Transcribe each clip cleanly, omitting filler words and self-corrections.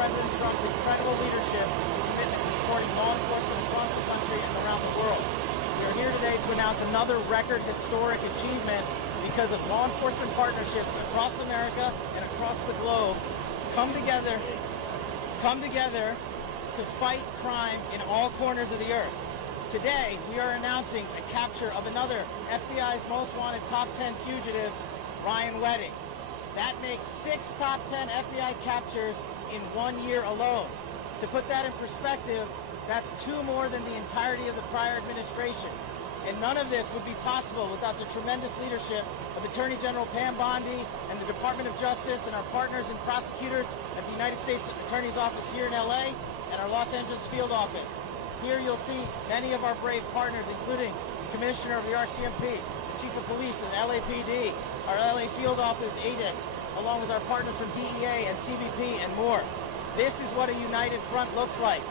President Trump's incredible leadership and commitment to supporting law enforcement across the country and around the world. We are here today to announce another record historic achievement because of law enforcement partnerships across America and across the globe come together to fight crime in all corners of the earth. Today, we are announcing a capture of another FBI's most wanted top 10 fugitive, Ryan Wedding. That makes 6 top 10 FBI captures in 1 year alone. To put that in perspective, that's 2 more than the entirety of the prior administration. And none of this would be possible without the tremendous leadership of Attorney General Pam Bondi and the Department of Justice and our partners and prosecutors at the United States Attorney's Office here in LA and our Los Angeles field office. Here you'll see many of our brave partners, including the Commissioner of the RCMP, Chief of Police and LAPD, our LA field office, ADIC, along with our partners from DEA and CBP and more. This is what a united front looks like.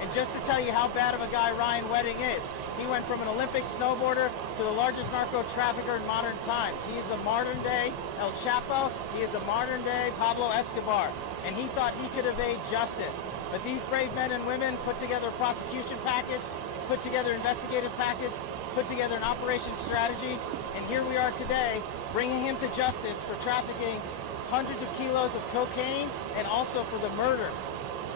And just to tell you how bad of a guy Ryan Wedding is, he went from an Olympic snowboarder to the largest narco trafficker in modern times. He is a modern day El Chapo. He is a modern day Pablo Escobar. And he thought he could evade justice. But these brave men and women put together a prosecution package, put together an investigative package, put together an operation strategy, and here we are today bringing him to justice for trafficking hundreds of kilos of cocaine and also for the murder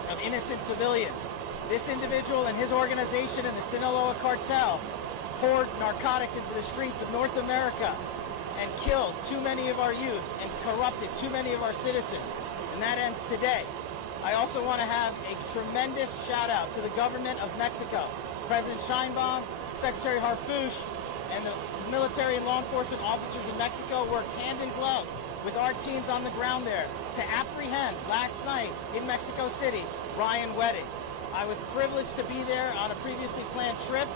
of innocent civilians. This individual and his organization in the Sinaloa cartel poured narcotics into the streets of North America and killed too many of our youth and corrupted too many of our citizens. And that ends today. I also want to have a tremendous shout out to the government of Mexico. President Sheinbaum, Secretary Harfuch, and the military and law enforcement officers in Mexico worked hand in glove with our teams on the ground there to apprehend last night in Mexico City, Ryan Wedding. I was privileged to be there on a previously planned trip,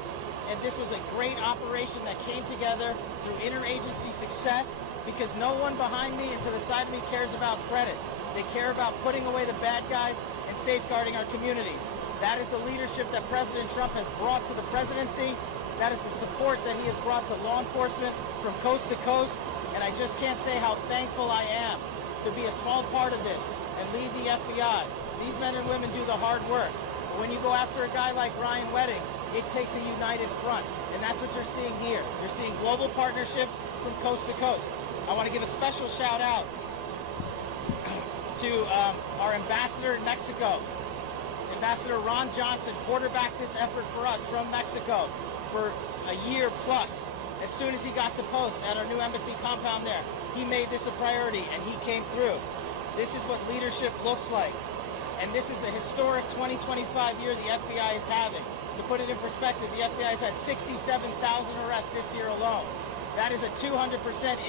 and this was a great operation that came together through interagency success because no one behind me and to the side of me cares about credit. They care about putting away the bad guys and safeguarding our communities. That is the leadership that President Trump has brought to the presidency. That is the support that he has brought to law enforcement from coast to coast. And I just can't say how thankful I am to be a small part of this and lead the FBI. These men and women do the hard work. But when you go after a guy like Ryan Wedding, it takes a united front. And that's what you're seeing here. You're seeing global partnerships from coast to coast. I want to give a special shout out to our ambassador in Mexico. Ambassador Ron Johnson quarterbacked this effort for us from Mexico for a year plus. As soon as he got to post at our new embassy compound there, he made this a priority and he came through. This is what leadership looks like. And this is a historic 2025 year the FBI is having. To put it in perspective, the FBI has had 67,000 arrests this year alone. That is a 200%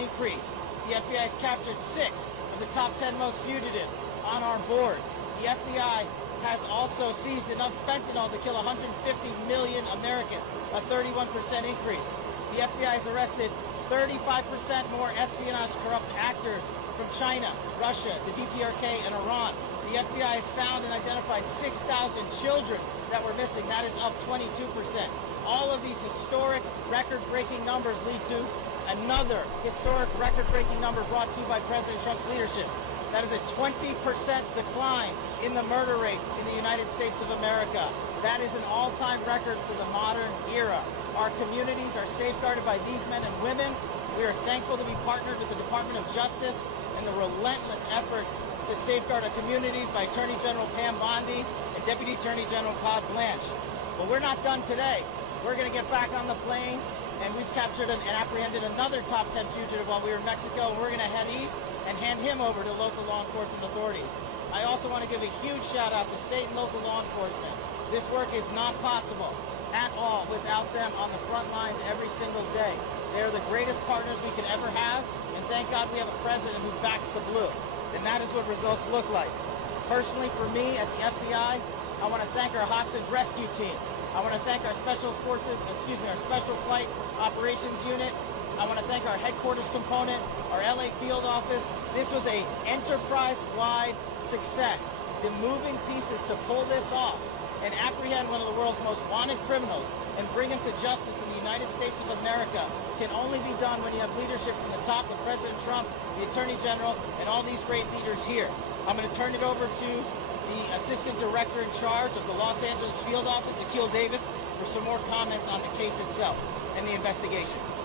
increase. The FBI has captured 6 of the top 10 most fugitives on our board. The FBI has also seized enough fentanyl to kill 150 million Americans, a 31% increase. The FBI has arrested 35% more espionage corrupt actors from China, Russia, the DPRK, and Iran. The FBI has found and identified 6,000 children that were missing. That is up 22%. All of these historic record-breaking numbers lead to another historic record-breaking number brought to you by President Trump's leadership. That is a 20% decline in the murder rate in the United States of America. That is an all-time record for the modern era. Our communities are safeguarded by these men and women. We are thankful to be partnered with the Department of Justice and the relentless efforts to safeguard our communities by Attorney General Pam Bondi and Deputy Attorney General Todd Blanche. But we're not done today. We're going to get back on the plane, and we've captured and apprehended another top 10 fugitive while we were in Mexico, and we're going to head east and hand him over to local law enforcement authorities. I also want to give a huge shout out to state and local law enforcement. This work is not possible at all without them on the front lines every single day. They are the greatest partners we could ever have, and thank God we have a president who backs the blue. And that is what results look like. Personally, for me at the FBI, I want to thank our hostage rescue team. I want to thank our special flight operations unit. I want to thank our headquarters component, our LA field office. This was a enterprise-wide success. The moving pieces to pull this off and apprehend one of the world's most wanted criminals and bring him to justice in the United States of America can only be done when you have leadership from the top with President Trump, the Attorney General, and all these great leaders here. I'm going to turn it over to the Assistant Director in charge of the Los Angeles Field Office, Akil Davis, for some more comments on the case itself and the investigation.